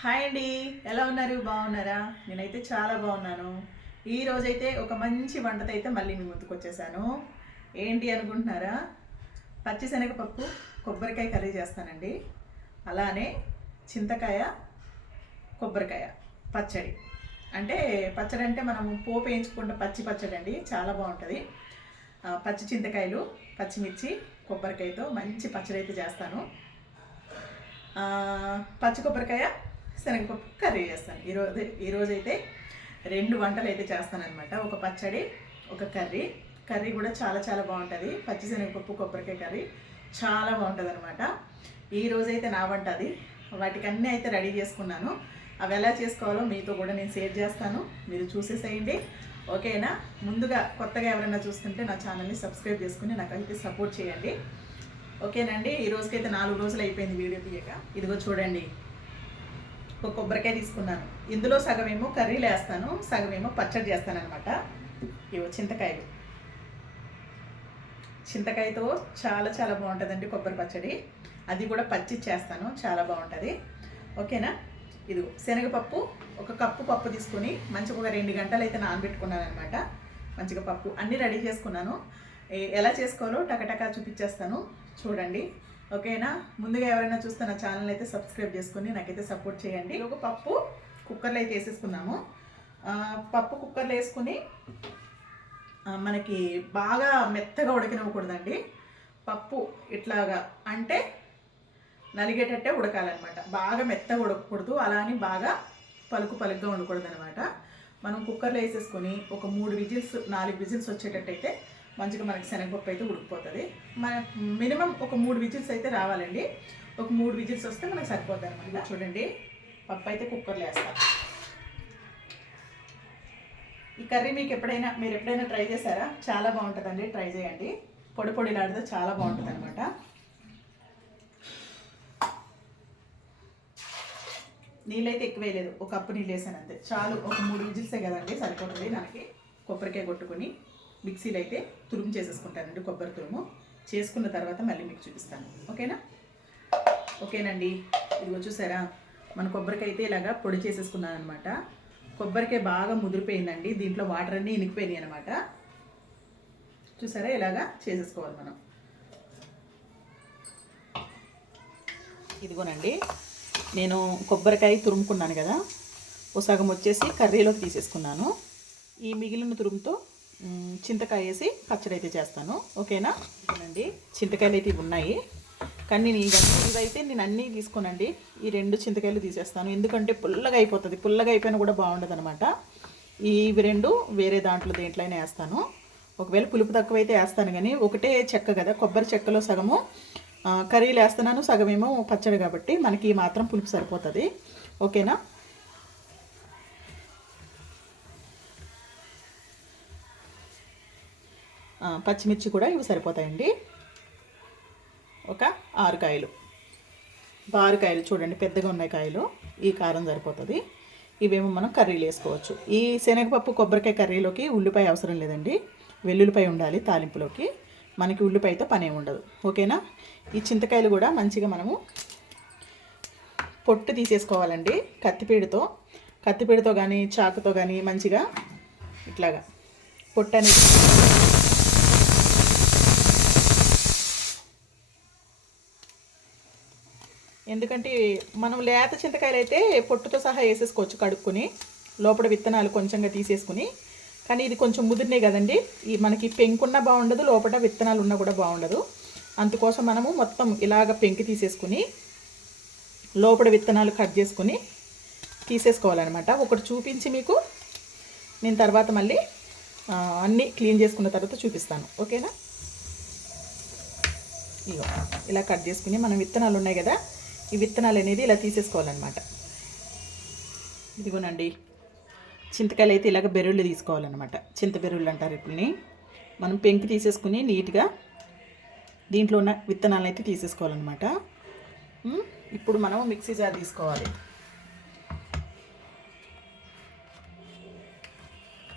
Hi అండి. ఎలా ఉన్నారు? బాగున్నారా? నేనైతే చాలా బాగున్నాను. ఈ రోజైతే ఒక మంచి వంటతో అయితే మళ్ళీ మీ ముందుకు వచ్చేసాను. ఏంటి అనుకుంటున్నారా? పచ్చిశనగపప్పు కొబ్బరికాయ కర్రీ చేస్తానండి. అలానే చింతకాయ కొబ్బరికాయ పచ్చడి. అంటే పచ్చడి అంటే మనం పోపు వేయించుకుంటే పచ్చి పచ్చడి అండి. చాలా బాగుంటుంది. పచ్చి చింతకాయలు పచ్చిమిర్చి కొబ్బరికాయతో మంచి పచ్చడి అయితే చేస్తాను పచ్చి కొబ్బరికాయ శనగపప్పు కర్రీ చేస్తాను. ఈరోజు ఈరోజు అయితే రెండు వంటలు అయితే చేస్తానన్నమాట. ఒక పచ్చడి ఒక కర్రీ. కర్రీ కూడా చాలా చాలా బాగుంటుంది. పచ్చి శనగపప్పు కొబ్బరికాయ కర్రీ చాలా బాగుంటుంది అనమాట ఈరోజు అయితే నా వంట అది. వాటికన్నీ అయితే రెడీ చేసుకున్నాను. అవి ఎలా చేసుకోవాలో మీతో కూడా నేను షేర్ చేస్తాను. మీరు చూసేసేయండి. ఓకేనా? ముందుగా కొత్తగా ఎవరైనా చూస్తుంటే నా ఛానల్ని సబ్స్క్రైబ్ చేసుకుని నాకైతే సపోర్ట్ చేయండి. ఓకేనండి? ఈ రోజుకైతే నాలుగు రోజులు అయిపోయింది వీడియో తీయక. ఇదిగో చూడండి. ఒక కొబ్బరికాయ తీసుకున్నాను. ఇందులో సగం ఏమో కర్రీలు వేస్తాను సగం ఏమో పచ్చడి చేస్తాను అనమాట ఇవో చింతకాయలు. చింతకాయతో చాలా చాలా బాగుంటుందండి కొబ్బరి పచ్చడి. అది కూడా పచ్చి చేస్తాను చాలా బాగుంటుంది. ఓకేనా? ఇది శనగపప్పు ఒక కప్పు పప్పు తీసుకొని మంచిగా ఒక రెండు గంటలు అయితే నానబెట్టుకున్నాను అనమాట మంచిగా పప్పు అన్నీ రెడీ చేసుకున్నాను. ఎలా చేసుకోవాలో టకటకా చూపించేస్తాను. చూడండి. ఓకేనా? ముందుగా ఎవరైనా చూస్తే నా ఛానల్ అయితే సబ్స్క్రైబ్ చేసుకొని నాకైతే సపోర్ట్ చేయండి. ఒక పప్పు కుక్కర్లో అయితే వేసేసుకున్నాము పప్పు కుక్కర్లో వేసుకుని మనకి బాగా మెత్తగా ఉడకనివ్వకూడదండి. పప్పు ఇట్లాగా అంటే నలిగేటట్టే ఉడకాలన్నమాట. బాగా మెత్తగా ఉడకకూడదు. అలా అని బాగా పలుకు పలుగ్గా ఉండకూడదు అనమాట మనం కుక్కర్లో వేసేసుకొని ఒక మూడు విజిల్స్ నాలుగు విజిల్స్ వచ్చేటట్టయితే మంచిగా మనకి శనగపప్పు అయితే ఉడికిపోతుంది. మన మినిమం ఒక మూడు విజిల్స్ అయితే రావాలండి. ఒక మూడు విజిల్స్ వస్తే మనకు సరిపోతుంది అనమాట చూడండి. పప్పు అయితే కుక్కర్లో వేస్తాం ఈ కర్రీ మీకు ఎప్పుడైనా మీరు ఎప్పుడైనా ట్రై చేశారా? చాలా బాగుంటుందండి. ట్రై చేయండి. పొడి పొడిలాడితే చాలా బాగుంటుంది అనమాట నీళ్ళైతే ఎక్కువ వేయలేదు ఒక కప్పు నీళ్ళు వేసాను అంతే. చాలు. ఒక మూడు విజిల్సే కదండి. సరిపోతుంది. నాకు కొబ్బరికాయ కొట్టుకొని. మిక్సీలో అయితే తురుము చేసేసుకుంటానండి కొబ్బరి తురుము. చేసుకున్న తర్వాత మళ్ళీ మీకు చూపిస్తాను. ఓకేనా? ఓకేనండి. ఇదిగో చూసారా? మన కొబ్బరికైతే ఇలాగ ఇలాగా పొడి చేసేసుకున్నాను అనమాట కొబ్బరికాయ బాగా ముదిరిపోయిందండి. దీంట్లో వాటర్ అన్నీ ఇనికిపోయినాయి అనమాట చూసారా? ఇలాగా చేసేసుకోవాలి మనం. ఇదిగోనండి. నేను కొబ్బరికాయ తురుముకున్నాను కదా. ఓ సగం వచ్చేసి కర్రీలోకి తీసేసుకున్నాను. ఈ మిగిలిన తురుముతో చింతకాయ వేసి పచ్చడి అయితే చేస్తాను. ఓకేనా? అండి చింతకాయలు అయితే ఇవి ఉన్నాయి. కానీ నేను ఇవన్నీ ఇవైతే నేను అన్నీ తీసుకోనండి. ఈ రెండు చింతకాయలు తీసేస్తాను. ఎందుకంటే పుల్లగా అయిపోతుంది. పుల్లగా అయిపోయినా కూడా బాగుండదు అనమాట ఇవి రెండు వేరే దాంట్లో దేంట్లో అయినా వేస్తాను. ఒకవేళ పులుపు తక్కువైతే వేస్తాను కానీ ఒకటే చెక్క కదా కొబ్బరి చెక్కలో సగము. కర్రీలు వేస్తున్నాను సగమేమో పచ్చడి కాబట్టి మనకి మాత్రం పులుపు సరిపోతుంది. ఓకేనా? పచ్చిమిర్చి కూడా ఇవి సరిపోతాయండి. ఒక ఆరు కాయలు. ఆరు కాయలు చూడండి పెద్దగా ఉన్నాయి కాయలు. ఈ కారం సరిపోతుంది. ఇవేమో మనం కర్రీలు వేసుకోవచ్చు. ఈ శనగపప్పు కొబ్బరికాయ కర్రీలోకి ఉల్లిపాయ అవసరం లేదండి. వెల్లుల్లిపాయ ఉండాలి తాలింపులోకి. మనకి ఉల్లిపాయతో పనే ఉండదు. ఓకేనా? ఈ చింతకాయలు కూడా మంచిగా మనము పొట్టు తీసేసుకోవాలండి. కత్తిపీడితో కత్తిపీడితో కానీ చాకుతో కానీ మంచిగా ఇట్లాగా పొట్టు అనేది ఎందుకంటే మనం లేత చింతకాయలు అయితే పొట్టుతో సహా వేసేసుకోవచ్చు కడుక్కొని. లోపల విత్తనాలు కొంచెంగా తీసేసుకుని. కానీ ఇది కొంచెం ముదిరినాయి కదండి. ఈ మనకి పెంకున్నా బాగుండదు లోపల విత్తనాలు ఉన్నా కూడా బాగుండదు. అందుకోసం మనము మొత్తం ఇలాగ పెంకి తీసేసుకుని లోపల విత్తనాలు కట్ చేసుకుని తీసేసుకోవాలన్నమాట. ఒకటి చూపించి మీకు. నేను తర్వాత మళ్ళీ అన్నీ క్లీన్ చేసుకున్న తర్వాత చూపిస్తాను. ఓకేనా? ఇగో ఇలా కట్ చేసుకుని మనం విత్తనాలు ఉన్నాయి కదా. ఈ విత్తనాలు అనేది ఇలా తీసేసుకోవాలన్నమాట. ఇదిగోనండి చింతకాయలు అయితే ఇలాగ బెరుళ్ళు తీసుకోవాలన్నమాట. చింత బెరుళ్ళు అంటారు వీటిని. మనం పెంకి తీసేసుకుని నీట్గా దీంట్లో ఉన్న విత్తనాలను అయితే తీసేసుకోవాలన్నమాట. ఇప్పుడు మనం మిక్సీ జార్ తీసుకోవాలి.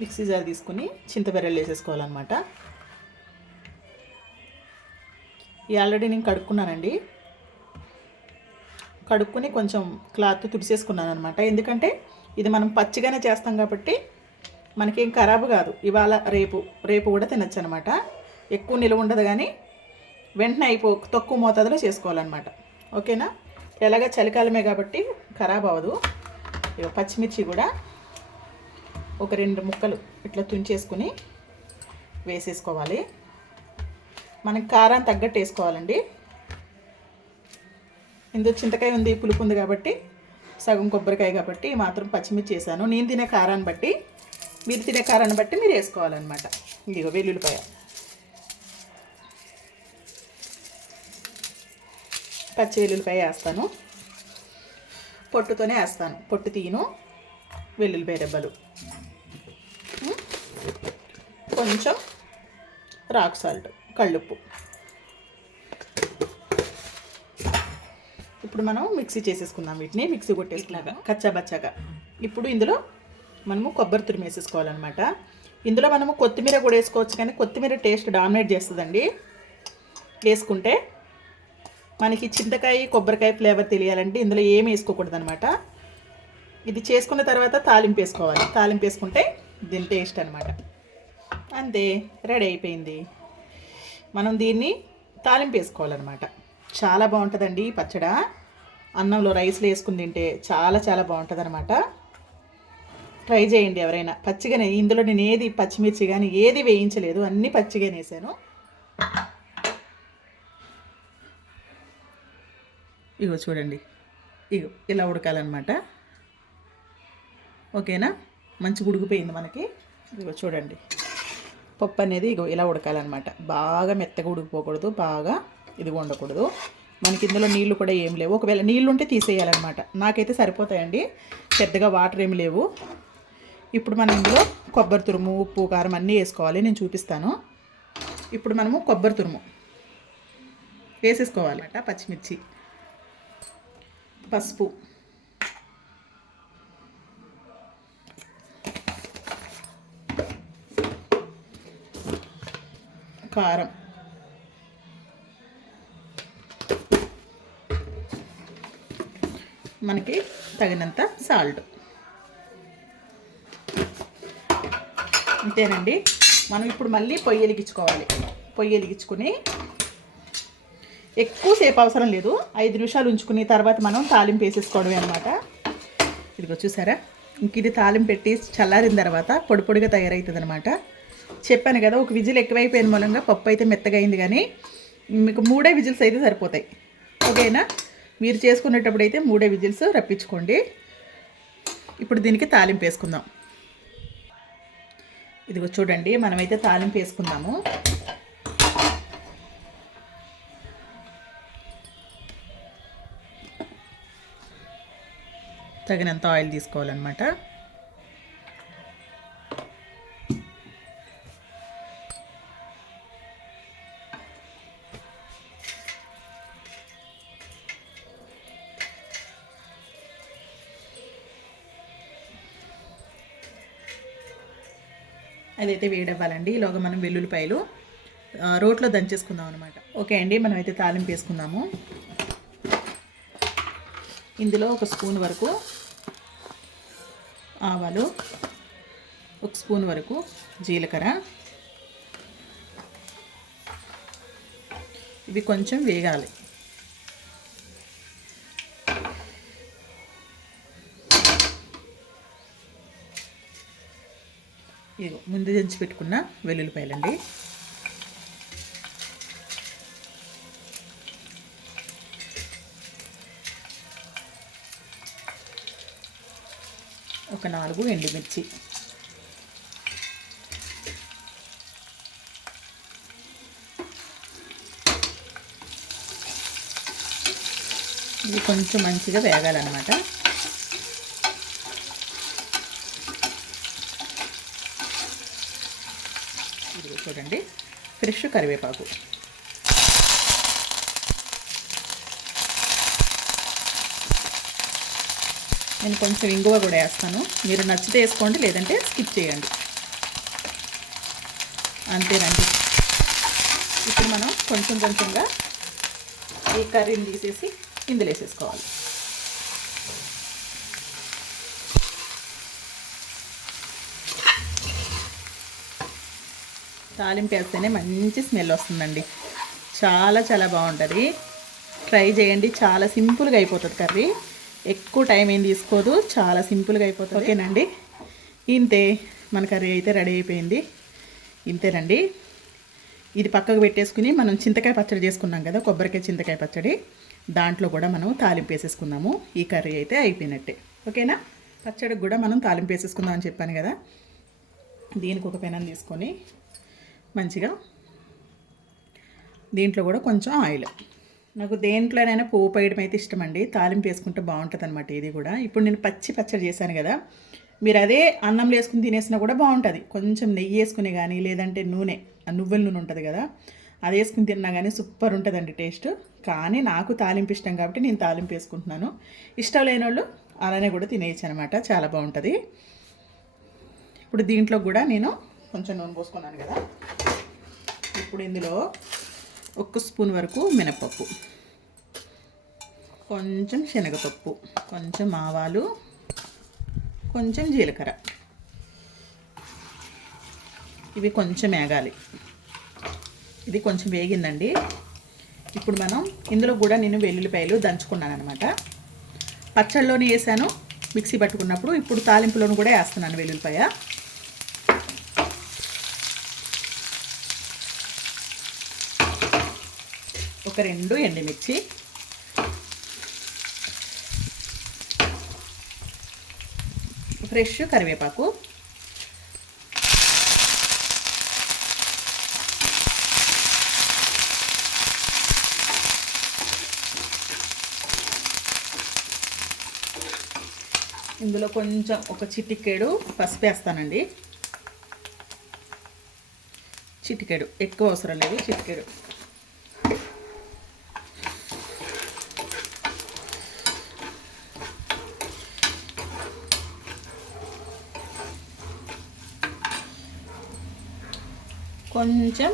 మిక్సీ జార్ తీసుకుని చింతబెర్రలు వేసేసుకోవాలన్నమాట. ఈ ఆల్రెడీ నేను కడుక్కున్నానండి. కడుక్కొని కొంచెం క్లాత్ తుడిసేసుకున్నాను అనమాట ఎందుకంటే ఇది మనం పచ్చిగానే చేస్తాం కాబట్టి మనకేం ఖరాబు కాదు. ఇవాళ రేపు రేపు కూడా తినచ్చు అనమాట ఎక్కువ నిలువ ఉండదు కానీ వెంటనే అయిపో తక్కువ మోతాదులో చేసుకోవాలన్నమాట. ఓకేనా? ఎలాగ చలికాలమే కాబట్టి ఖరాబ్ అవ్వదు. ఇక పచ్చిమిర్చి కూడా ఒక రెండు ముక్కలు ఇట్లా తుంచేసుకుని వేసేసుకోవాలి. మనకి కారం తగ్గట్టు వేసుకోవాలండి. ఇందులో చింతకాయ ఉంది పులుపు ఉంది కాబట్టి సగం కొబ్బరికాయ కాబట్టి మాత్రం పచ్చిమిర్చి వేసాను. నేను తినే కారాన్ని బట్టి మీరు తినే కారాన్ని బట్టి మీరు వేసుకోవాలన్నమాట. ఇదిగో వెల్లుల్లిపాయ. పచ్చి వెల్లుల్లిపాయ వేస్తాను. పొట్టుతోనే వేస్తాను. పొట్టు తీను వెల్లుల్లిపాయ రెబ్బలు. కొంచెం రాక్ సాల్ట్ కళ్ళుప్పు. ఇప్పుడు మనం మిక్సీ చేసేసుకుందాం వీటిని. మిక్సీ కొట్టేసుకున్నాక కచ్చా బచ్చాగా ఇప్పుడు ఇందులో మనము కొబ్బరి తురిమి వేసేసుకోవాలన్నమాట. ఇందులో మనము కొత్తిమీర కూడా వేసుకోవచ్చు కానీ కొత్తిమీర టేస్ట్ డామినేట్ చేస్తుందండి. వేసుకుంటే మనకి చింతకాయ కొబ్బరికాయ ఫ్లేవర్ తెలియాలంటే ఇందులో ఏమి వేసుకోకూడదు అనమాట ఇది చేసుకున్న తర్వాత తాలింపు వేసుకోవాలి. తాలింపు వేసుకుంటే దీని టేస్ట్ అనమాట అంతే రెడీ అయిపోయింది. మనం దీన్ని తాలింపు వేసుకోవాలన్నమాట. చాలా బాగుంటుందండి ఈ పచ్చడ. అన్నంలో రైస్లో వేసుకుని తింటే చాలా చాలా బాగుంటుంది అనమాట ట్రై చేయండి ఎవరైనా. పచ్చిగానే ఇందులో నేను ఏది పచ్చిమిర్చి కానీ ఏది వేయించలేదు. అన్నీ పచ్చిగానే వేసాను. ఇగో చూడండి. ఇగో ఇలా ఉడకాలన్నమాట. ఓకేనా? మంచి ఉడికిపోయింది మనకి. ఇగో చూడండి. పప్పు అనేది ఇగో ఇలా ఉడకాలన్నమాట. బాగా మెత్తగా ఉడికిపోకూడదు. బాగా ఇది ఉండకూడదు మనకి ఇందులో నీళ్ళు కూడా ఏం లేవు. ఒకవేళ నీళ్ళు ఉంటే తీసేయాలన్నమాట. నాకైతే సరిపోతాయండి. పెద్దగా వాటర్ ఏమి లేవు. ఇప్పుడు మనం ఇందులో కొబ్బరి తురుము ఉప్పు కారం అన్నీ వేసుకోవాలి. నేను చూపిస్తాను. ఇప్పుడు మనము కొబ్బరి తురుము వేసేసుకోవాలట పచ్చిమిర్చి పసుపు. కారం. మనకి తగినంత సాల్ట్. అంతేనండి. మనం ఇప్పుడు మళ్ళీ పొయ్యి వెలిగించుకోవాలి. పొయ్యి వెలిగించుకుని ఎక్కువసేపు అవసరం లేదు. ఐదు నిమిషాలు ఉంచుకుని తర్వాత మనం తాలింపు వేసేసుకోవడమే అనమాట ఇదిగో చూసారా? ఇంక ఇది తాలింపు పెట్టి చల్లారిన తర్వాత పొడి పొడిగా తయారవుతుంది అనమాట చెప్పాను కదా ఒక విజిల్ ఎక్కువైపోయిన మూలంగా పప్పు అయితే మెత్తగా అయింది కానీ మీకు మూడే విజిల్స్ అయితే సరిపోతాయి. ఓకేనా? మీరు చేసుకునేటప్పుడు అయితే మూడే విజిల్స్ రప్పించుకోండి. ఇప్పుడు దీనికి తాలింపు వేసుకుందాం. ఇదిగో చూడండి మనమైతే తాలింపు వేసుకుందాము. తగినంత ఆయిల్ తీసుకోవాలన్నమాట. అదైతే వేడవ్వాలండి. ఈలోగా మనం వెల్లుల్లిపాయలు రోట్లో దంచేసుకుందాం అనమాట ఓకే అండి మనం అయితే తాలింపు వేసుకుందాము. ఇందులో ఒక స్పూన్ వరకు ఆవాలు ఒక స్పూన్ వరకు జీలకర్ర. ఇవి కొంచెం వేగాలి. ఇగో ముందు దంచి పెట్టుకున్న వెల్లుల్లిపాయలండి. ఒక నాలుగు ఎండుమిర్చి. ఇది కొంచెం మంచిగా వేగాలన్నమాట. చూడండి. ఫ్రెష్ కరివేపాకు. నేను కొంచెం ఇంగువ కూడా వేస్తాను. మీరు నచ్చితే వేసుకోండి లేదంటే స్కిప్ చేయండి. అంతేనండి. ఇప్పుడు మనం కొంచెం కొంచెంగా ఈ కర్రీని తీసేసి ఇందులో వేసేసుకోవాలి. తాలింపు వేస్తేనే మంచి స్మెల్ వస్తుందండి. చాలా చాలా బాగుంటుంది. ట్రై చేయండి. చాలా సింపుల్గా అయిపోతుంది కర్రీ. ఎక్కువ టైం ఏం తీసుకోదు. చాలా సింపుల్గా అయిపోతుంది. ఓకేనండి. ఇంతే. మన కర్రీ అయితే రెడీ అయిపోయింది. ఇంతేనండి ఇది పక్కకు పెట్టేసుకుని మనం చింతకాయ పచ్చడి చేసుకున్నాం కదా కొబ్బరికాయ చింతకాయ పచ్చడి. దాంట్లో కూడా మనం తాలింపు వేసేసుకుందాము. ఈ కర్రీ అయితే అయిపోయినట్టే. ఓకేనా? పచ్చడికి కూడా మనం తాలింపు వేసేసుకుందాం అని చెప్పాను కదా. దీనికి ఒక పెనం తీసుకొని మంచిగా. దీంట్లో కూడా కొంచెం ఆయిల్. నాకు దేంట్లోనైనా పువ్వు పోయడం అయితే ఇష్టం అండి తాలింపు వేసుకుంటే బాగుంటుంది అనమాట ఇది కూడా. ఇప్పుడు నేను పచ్చి పచ్చడి చేశాను కదా. మీరు అదే అన్నంలో వేసుకుని తినేసినా కూడా బాగుంటుంది. కొంచెం నెయ్యి వేసుకుని కానీ లేదంటే నూనె ఆ నువ్వుల నూనె ఉంటుంది కదా. అది వేసుకుని తిన్నా కానీ సూపర్ ఉంటుందండి టేస్ట్. కానీ నాకు తాలింపు ఇష్టం కాబట్టి నేను తాలింపు వేసుకుంటున్నాను. ఇష్టం లేని వాళ్ళు అలానే కూడా తినేయచ్చు అనమాట చాలా బాగుంటుంది. ఇప్పుడు దీంట్లో కూడా నేను కొంచెం నూనె పోసుకున్నాను కదా. ఇప్పుడు ఇందులో ఒక స్పూన్ వరకు మినపప్పు. కొంచెం శనగపప్పు కొంచెం ఆవాలు కొంచెం జీలకర్ర. ఇవి కొంచెం వేగాలి. ఇది కొంచెం వేగిందండి. ఇప్పుడు మనం ఇందులో కూడా నేను వెల్లుల్లిపాయలు దంచుకున్నాను అనమాట పచ్చళ్ళలోనే వేసాను. మిక్సీ పట్టుకున్నప్పుడు ఇప్పుడు తాలింపులోను కూడా వేస్తున్నాను వెల్లుల్లిపాయ. ఒక రెండు ఎండుమిర్చి. ఫ్రెష్ కరివేపాకు. ఇందులో కొంచెం ఒక చిటికెడు పసుపు వేస్తానండి. చిటికెడు ఎక్కువ అవసరం లేదు చిటికెడు. కొంచెం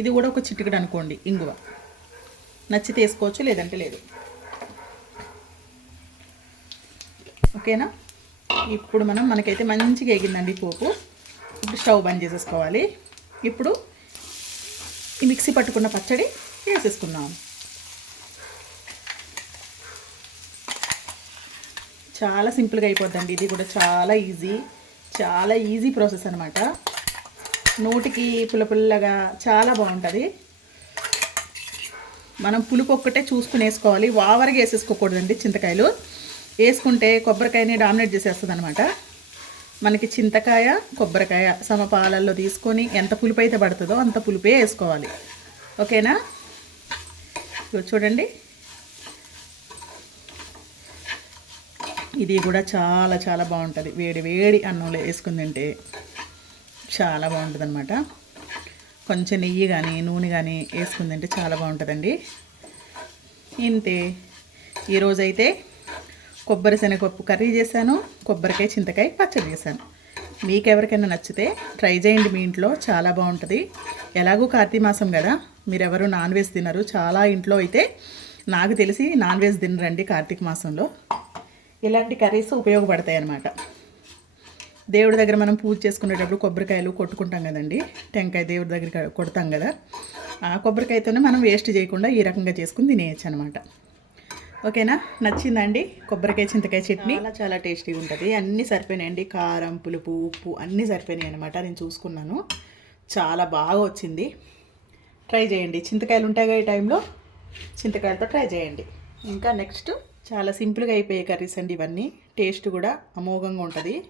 ఇది కూడా ఒక చిటికెడు అనుకోండి ఇంగువ. నచ్చితే వేసుకోవచ్చు లేదంటే లేదు. ఓకేనా? ఇప్పుడు మనం మనకైతే మంచిగా ఎగిందండి పోపు. ఇప్పుడు స్టవ్ బంద్ చేసేసుకోవాలి. ఇప్పుడు ఈ మిక్సీ పట్టుకున్న పచ్చడి వేసేసుకుందాం. చాలా సింపుల్గా అయిపోద్దండి. ఇది కూడా చాలా ఈజీ చాలా ఈజీ ప్రాసెస్ అనమాట నోటికి పుల్లపుల్లగా చాలా బాగుంటుంది. మనం పులుపు ఒక్కటే చూసుకుని వేసుకోవాలి. వావరగా వేసేసుకోకూడదండి చింతకాయలు. వేసుకుంటే కొబ్బరికాయని డామినేట్ చేసేస్తుంది అనమాట మనకి చింతకాయ కొబ్బరికాయ సమపాలల్లో తీసుకొని ఎంత పులుపు అయితే పడుతుందో అంత పులుపే వేసుకోవాలి. ఓకేనా? చూడండి. ఇది కూడా చాలా చాలా బాగుంటుంది. వేడి వేడి అన్నంలో వేసుకుని తింటే. చాలా బాగుంటుంది అనమాట కొంచెం నెయ్యి కానీ నూనె కానీ వేసుకుందంటే చాలా బాగుంటుందండి. ఇంతే. ఈరోజైతే కొబ్బరి శనగపప్పు కర్రీ చేశాను కొబ్బరికాయ చింతకాయ పచ్చడి చేశాను. మీకు ఎవరికైనా నచ్చితే ట్రై చేయండి మీ ఇంట్లో చాలా బాగుంటుంది. ఎలాగో కార్తీక మాసం కదా మీరెవరు నాన్ వెజ్ తినరు. చాలా ఇంట్లో అయితే నాకు తెలిసి నాన్ వెజ్ తినరండి కార్తీక మాసంలో. ఇలాంటి కర్రీస్ ఉపయోగపడతాయి అన్నమాట దేవుడి దగ్గర మనం పూజ చేసుకునేటప్పుడు కొబ్బరికాయలు కొట్టుకుంటాం కదండి. టెంకాయ దేవుడి దగ్గర కొడతాం కదా. ఆ కొబ్బరికాయతోనే మనం వేస్ట్ చేయకుండా ఈ రకంగా చేసుకుని తినేయచ్చు అనమాట ఓకేనా? నచ్చిందండి? కొబ్బరికాయ చింతకాయ చట్నీ? చాలా చాలా టేస్టీగా ఉంటుంది. అన్నీ సరిపోయినాయండి. కారం పులుపు ఉప్పు అన్నీ సరిపోయినాయి అనమాట నేను చూసుకున్నాను. చాలా బాగా వచ్చింది. ట్రై చేయండి. చింతకాయలు ఉంటాయి ఈ టైంలో? చింతకాయలతో ట్రై చేయండి. ఇంకా నెక్స్ట్ చాలా సింపుల్గా అయిపోయే కర్రీస్ అండి ఇవన్నీ. టేస్ట్ కూడా అమోఘంగా ఉంటుంది.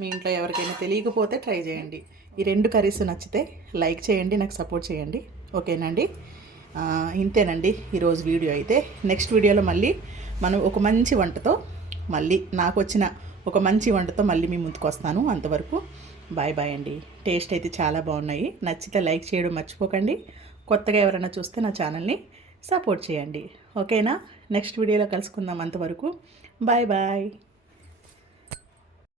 మీ ఇంట్లో ఎవరికైనా తెలియకపోతే ట్రై చేయండి. ఈ రెండు కర్రీస్ నచ్చితే లైక్ చేయండి నాకు సపోర్ట్ చేయండి. ఓకేనండి? ఇంతేనండి ఈరోజు వీడియో అయితే. నెక్స్ట్ వీడియోలో మళ్ళీ మనం ఒక మంచి వంటతో మళ్ళీ నాకు వచ్చిన ఒక మంచి వంటతో మళ్ళీ మీ ముందుకు వస్తాను అంతవరకు. బాయ్ బాయ్ అండి. టేస్ట్ అయితే చాలా బాగున్నాయి. నచ్చితే లైక్ చేయడం మర్చిపోకండి. కొత్తగా ఎవరైనా చూస్తే నా ఛానల్ని సపోర్ట్ చేయండి. ఓకేనా? నెక్స్ట్ వీడియోలో కలుసుకుందాం అంతవరకు. Bye bye.